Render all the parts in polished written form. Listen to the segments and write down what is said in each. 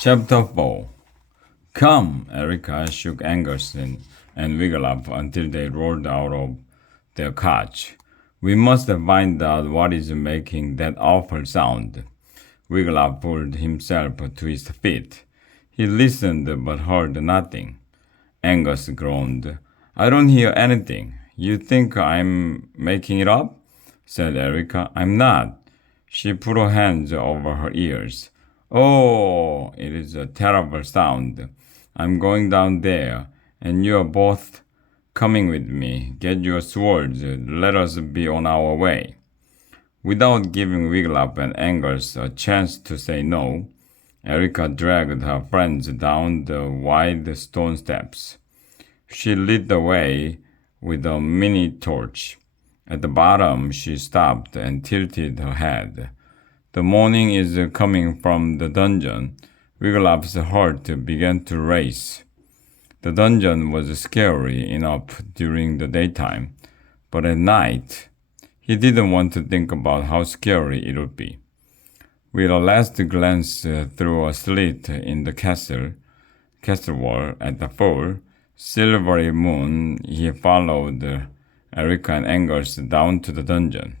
Chapter 4. Come! Erica shook Angerson and Wigglup until they rolled out of their couch. We must find out what is making that awful sound. Wigglup pulled himself to his feet. He listened but heard nothing. Angus groaned. I don't hear anything. You think I'm making it up? Said Erica. I'm not. She put her hands over her ears. Oh, it is a terrible sound. I'm going down there, and you are both coming with me. Get your swords. Let us be on our way. Without giving Wigglup and Angus a chance to say no, Erica dragged her friends down the wide stone steps. She lit the way with a mini torch. At the bottom, she stopped and tilted her head. The moaning is coming from the dungeon. Wigglup's heart began to race. The dungeon was scary enough during the daytime, but at night, he didn't want to think about how scary it would be. With a last glance through a slit in the castle wall at the full, silvery moon, he followed Erica and Angus down to the dungeon.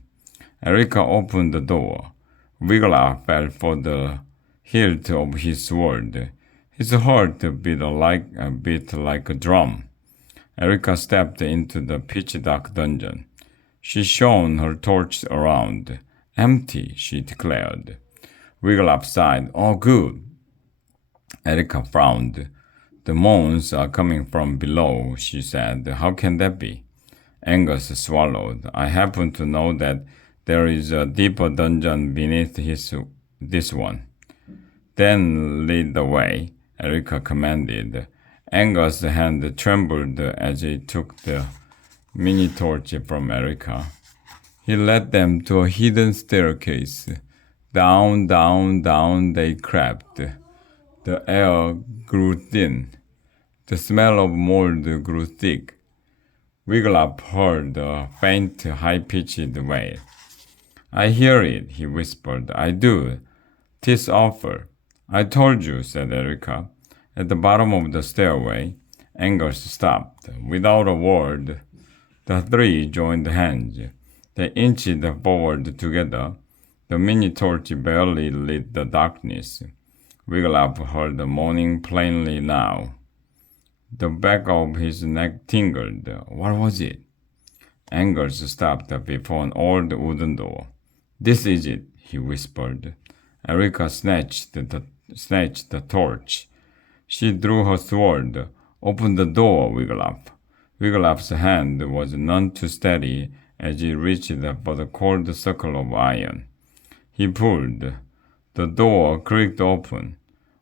Erica opened the door. Wigglup felt for the hilt of his sword. His heart beat like a drum. Erica stepped into the pitch-dark dungeon. She shone her torch around. Empty, she declared. Wigglup sighed. Oh, good. Erica frowned. The moans are coming from below, she said. How can that be? Angus swallowed. I happen to know that there is a deeper dungeon beneath this one. Then lead the way, Erica commanded. Angus' hand trembled as he took the mini torch from Erica. He led them to a hidden staircase. Down, down, down they crept. The air grew thin. The smell of mold grew thick. Wigglup heard a faint, high-pitched wail. I hear it, he whispered. I do. 'Tis awful. I told you, said Erica. At the bottom of the stairway, Angus stopped. Without a word, the three joined hands. They inched forward together. The mini torch barely lit the darkness. Wigglup heard the moaning plainly now. The back of his neck tingled. What was it? Angus stopped before an old wooden door. This is it, he whispered. Erica snatched the torch. She drew her sword. Open the door, Wigglup. Wigglup's hand was none too steady as he reached for the cold circle of iron. He pulled. The door creaked open.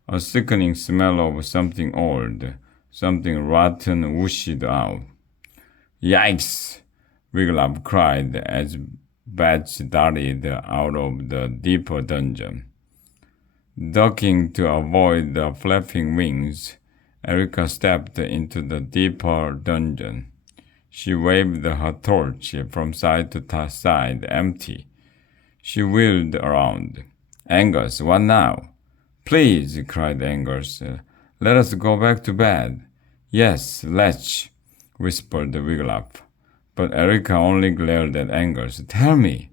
A sickening smell of something old, something rotten whooshed out. Yikes! Wigglup cried as bats darted out of the deeper dungeon. Ducking to avoid the flapping wings, Erica stepped into the deeper dungeon. She waved her torch from side to side, empty. She wheeled around. Angus, what now? Please, cried Angus. Let us go back to bed. Yes, let's, whispered Wigglup. But Erica only glared at Angus. Tell me.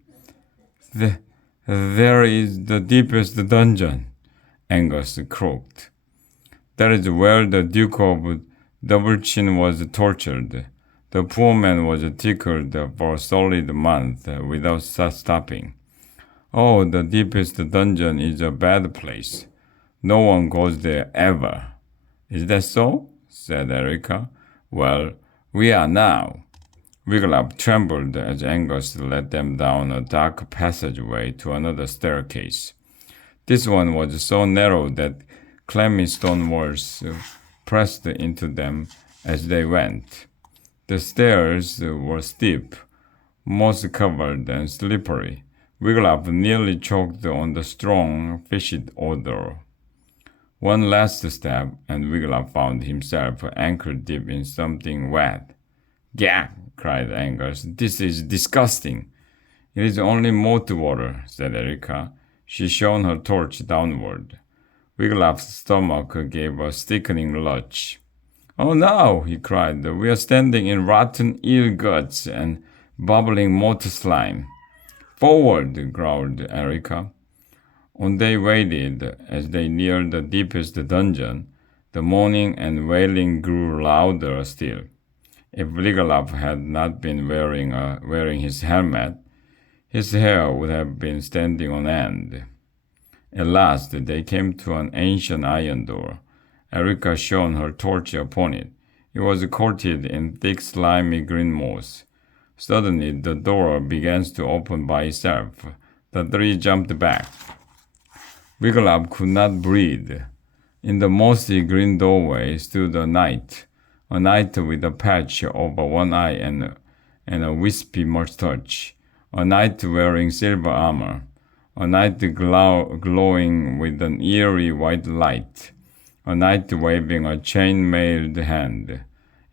There is the deepest dungeon, Angus croaked. That is where the Duke of Doublechin was tortured. The poor man was tickled for a solid month without stopping. Oh, the deepest dungeon is a bad place. No one goes there ever. Is that so? Said Erica. Well, we are now. Wigglup trembled as Angus led them down a dark passageway to another staircase. This one was so narrow that clammy stone walls pressed into them as they went. The stairs were steep, moss-covered and slippery. Wigglup nearly choked on the strong, fishy odor. One last step, and Wigglup found himself ankle-deep in something wet. Gah! Cried Angus. This is disgusting. It is only moat water, said Erica. She shone her torch downward. Wiglaf's stomach gave a sickening lurch. Oh no, he cried. We are standing in rotten eel guts and bubbling motor slime. Forward, growled Erica. On they waded. As they neared the deepest dungeon, the moaning and wailing grew louder still. If Wiglaf had not been wearing his helmet, his hair would have been standing on end. At last they came to an ancient iron door. Erica shone her torch upon it. It was coated in thick slimy green moss. Suddenly the door began to open by itself. The three jumped back. Wiglaf could not breathe. In the mossy green doorway stood a knight with a patch over one eye and a wispy mustache, a knight wearing silver armor, a knight glowing with an eerie white light, a knight waving a chain-mailed hand,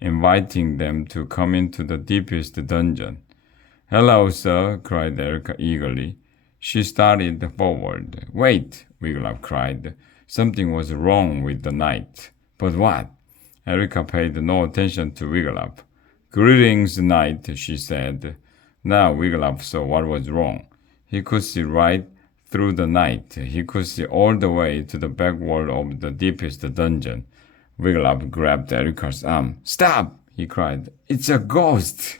inviting them to come into the deepest dungeon. Hello, sir, cried Erica eagerly. She started forward. Wait, Wiglaf cried. Something was wrong with the knight. But what? Erica paid no attention to Wiglaf. Greetings, knight, she said. Now Wiglaf saw what was wrong. He could see right through the night. He could see all the way to the back wall of the deepest dungeon. Wiglaf grabbed Erica's arm. Stop! He cried. It's a ghost!